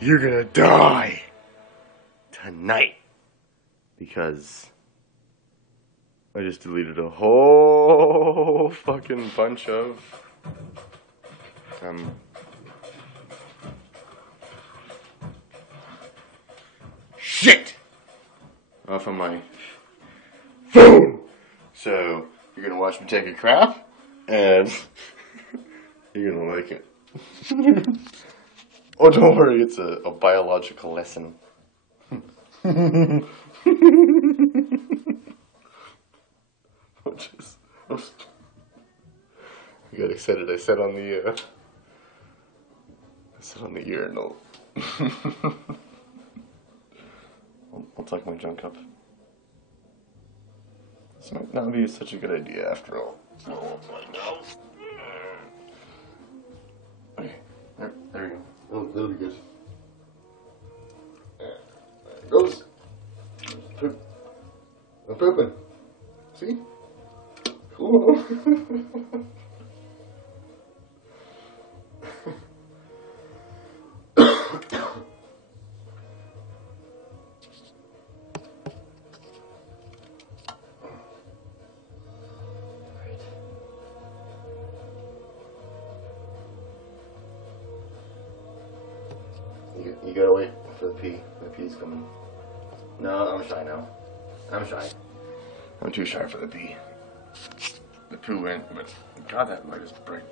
You're gonna die tonight because I just deleted a whole fucking bunch of shit off of my phone. So you're gonna watch me take a crap, and you're gonna like it. Oh, don't worry, it's a biological lesson. I got excited. I said on the urinal. I'll tuck my junk up. This might not be such a good idea after all. So I'll find out. Okay, there we go. That'll be good. There it goes. Poop. I'm pooping. See? Cool. You gotta wait for the pee. The pee's coming. No, I'm shy now. I'm shy. I'm too shy for the pee. The poo went, but God, that light is bright.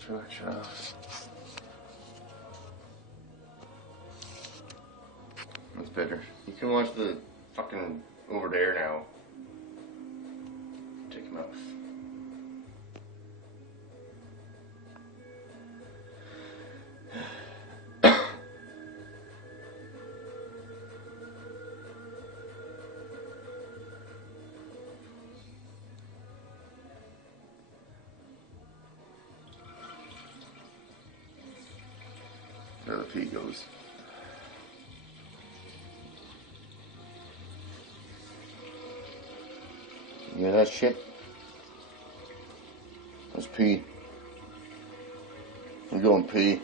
Shut up. That's better. You can watch the fucking over there now. Take him out. There the pee goes. You hear that shit? That's pee. I'm going pee.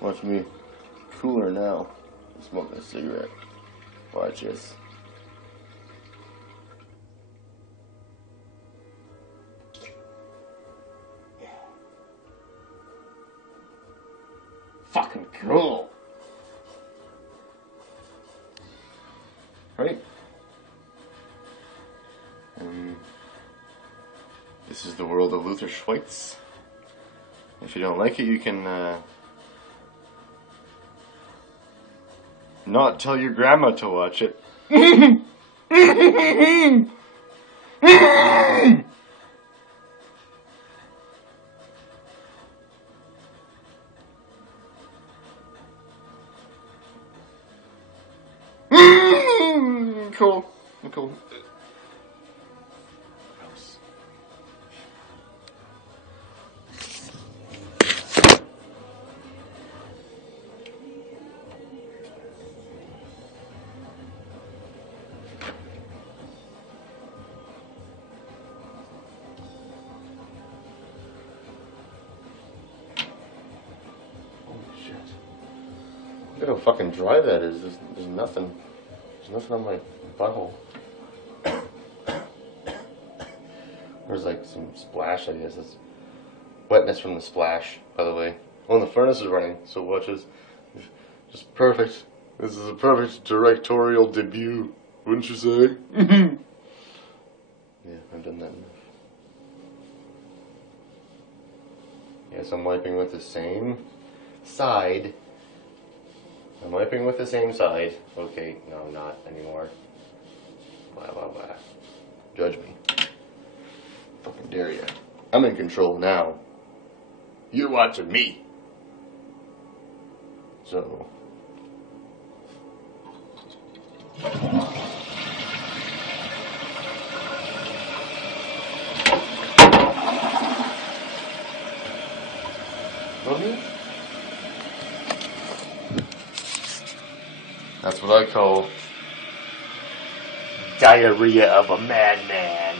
Watch me. Cooler now. I'm smoking a cigarette. Watch this. Fucking cool. Right? This is the world of Luther Schweitz. If you don't like it, you can not tell your grandma to watch it. Cool. Cool. Gross. Holy shit. Look at how fucking dry that is. There's nothing. There's nothing on my butthole. There's like some splash, I guess. It's wetness from the splash, by the way. Oh, and the furnace is running, so watch this. Just perfect. This is a perfect directorial debut, wouldn't you say? Yeah, I've done that enough. Yes, I'm wiping with the same side. I'm wiping with the same side. Okay, no, not anymore. Blah, blah, blah. Judge me. Fucking dare ya. I'm in control now. You're watching me. So. Really? That's what I call diarrhea of a madman.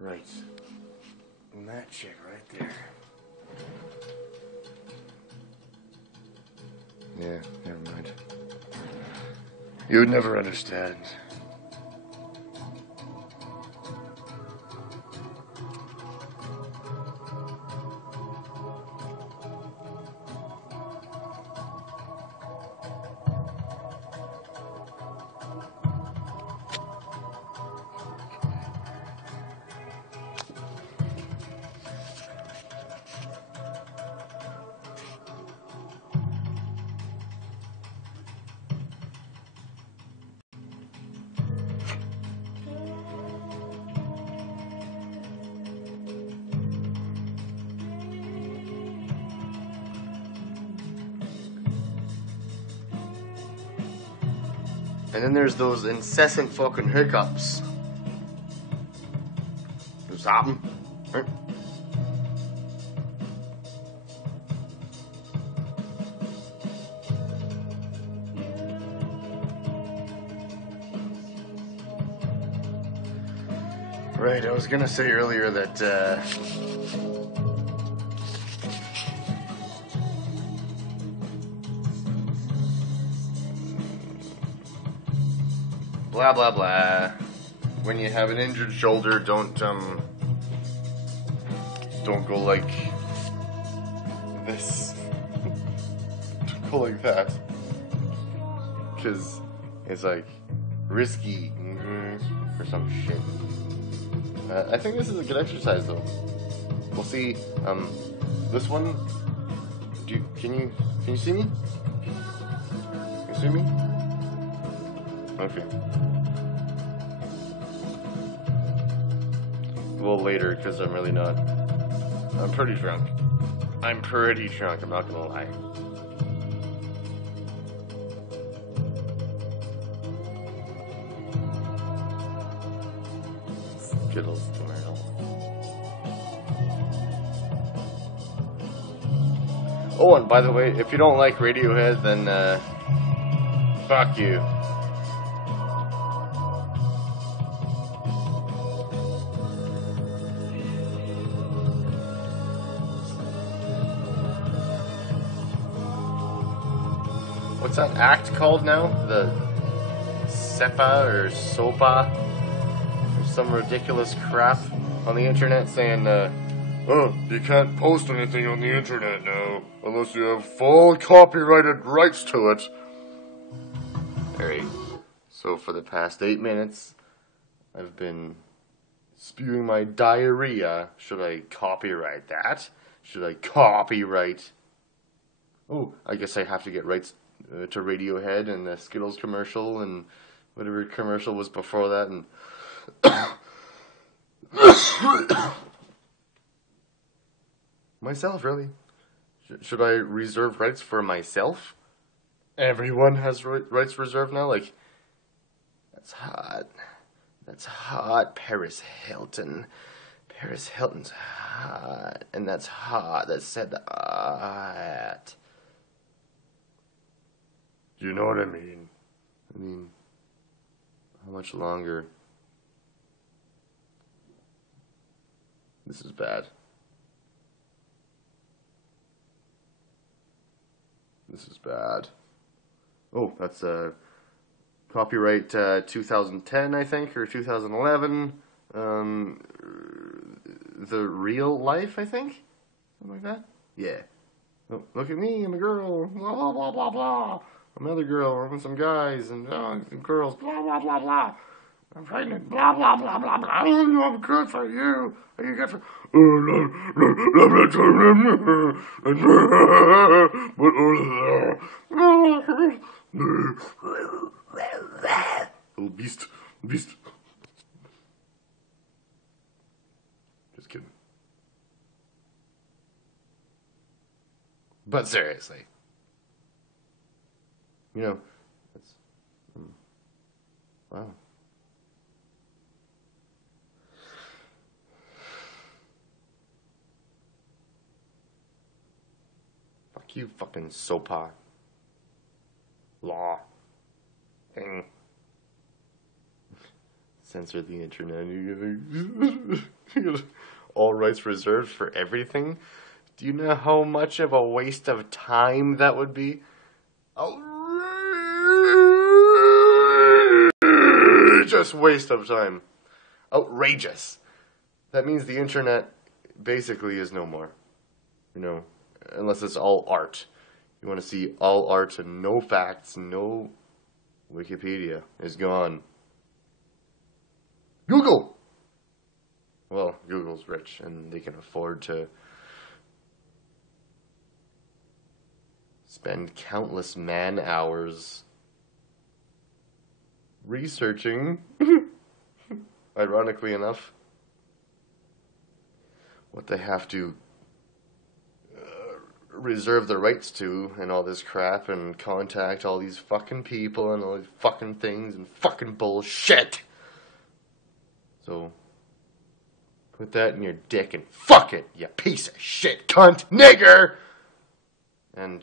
Right. And that chick right there. Yeah, never mind. You would never understand. And then there's those incessant fucking hiccups. Just happen. Right? Right, I was gonna say earlier that blah blah blah. When you have an injured shoulder, don't go like this. Don't go like that, because it's like risky for some shit. I think this is a good exercise though. We'll see. This one. Can you see me? Can you see me? Okay. A little later, because I'm really not. I'm pretty drunk. I'm not gonna lie. Skittles commercial. Oh, and by the way, if you don't like Radiohead, then fuck you. What's that act called now? The SEPA or SOPA? Or some ridiculous crap on the internet saying, oh, you can't post anything on the internet now unless you have full copyrighted rights to it. Alright, so for the past 8 minutes, I've been spewing my diarrhea. Should I copyright that? Should I copyright? Oh, I guess I have to get rights to Radiohead and the Skittles commercial and whatever commercial was before that. And myself, really? Should I reserve rights for myself? Everyone has rights reserved now? Like, that's hot. That's hot. Paris Hilton. Paris Hilton's hot. And that's hot. That said hot. Do you know what I mean? I mean, how much longer? This is bad. This is bad. Oh, that's copyright 2010, I think, or 2011. The Real Life, I think? Something like that? Yeah. Oh, look at me, I'm a girl. Blah, blah, blah, blah, blah. I'm another girl, I'm with some guys, and some girls. Blah, blah, blah, blah. I'm pregnant. Blah, blah, blah, blah, blah. I'm good for you. Are you good for... Little beast. Beast. Just kidding. But seriously. You know, that's... wow. Fuck you, fucking SOPA. Law. Thing. Censor the internet. all rights reserved for everything. Do you know how much of a waste of time that would be? Outrageous waste of time. Outrageous. That means the internet basically is no more. You know, unless it's all art. You want to see all art and no facts, no Wikipedia is gone. Google! Well, Google's rich and they can afford to spend countless man hours researching, ironically enough, what they have to reserve the rights to and all this crap and contact all these fucking people and all these fucking things and fucking bullshit. So, put that in your dick and fuck it, you piece of shit, cunt, nigger! And,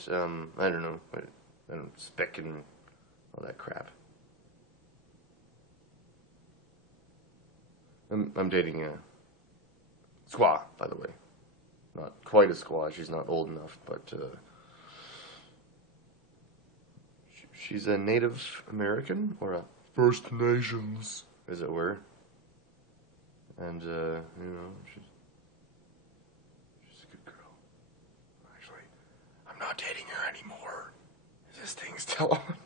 I don't know, I don't spec and all that crap. I'm dating a squaw, by the way. Not quite a squaw, she's not old enough, but, she's a Native American, or a First Nations, as it were. And, you know, she's a good girl. Actually, I'm not dating her anymore. Is this thing still on?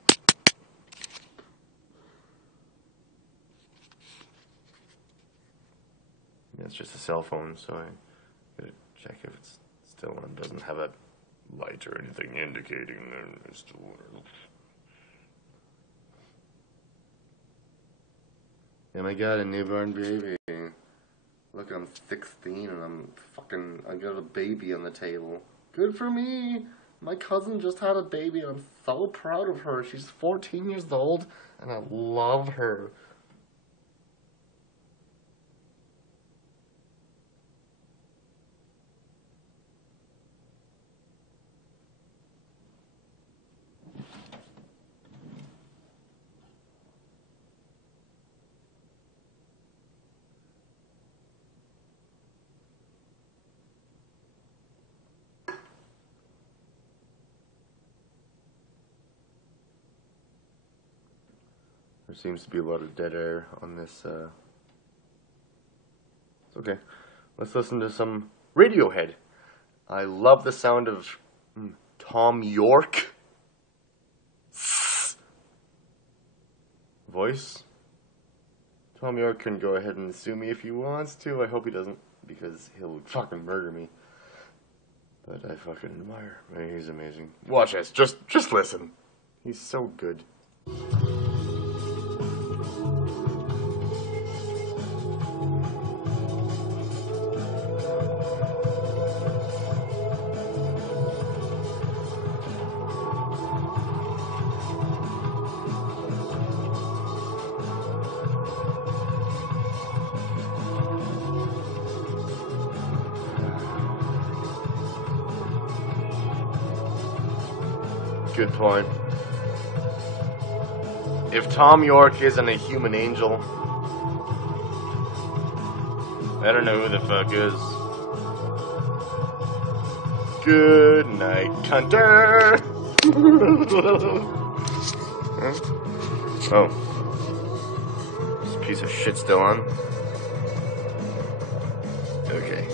Yeah, it's just a cell phone, so I gotta check if it's still on. It doesn't have a light or anything indicating that it's still on. And I got a newborn baby. Look, I'm 16 and I got a baby on the table. Good for me! My cousin just had a baby and I'm so proud of her. She's 14 years old and I love her. There seems to be a lot of dead air on this, It's okay. Let's listen to some Radiohead. I love the sound of Tom York voice. Tom York can go ahead and sue me if he wants to. I hope he doesn't, because he'll fucking murder me. But I fucking admire him. He's amazing. Watch this. Just listen. He's so good. Good point. If Tom York isn't a human angel, I don't know who the fuck is. Good night, cunter! Huh? Oh. This piece of shit still on? Okay.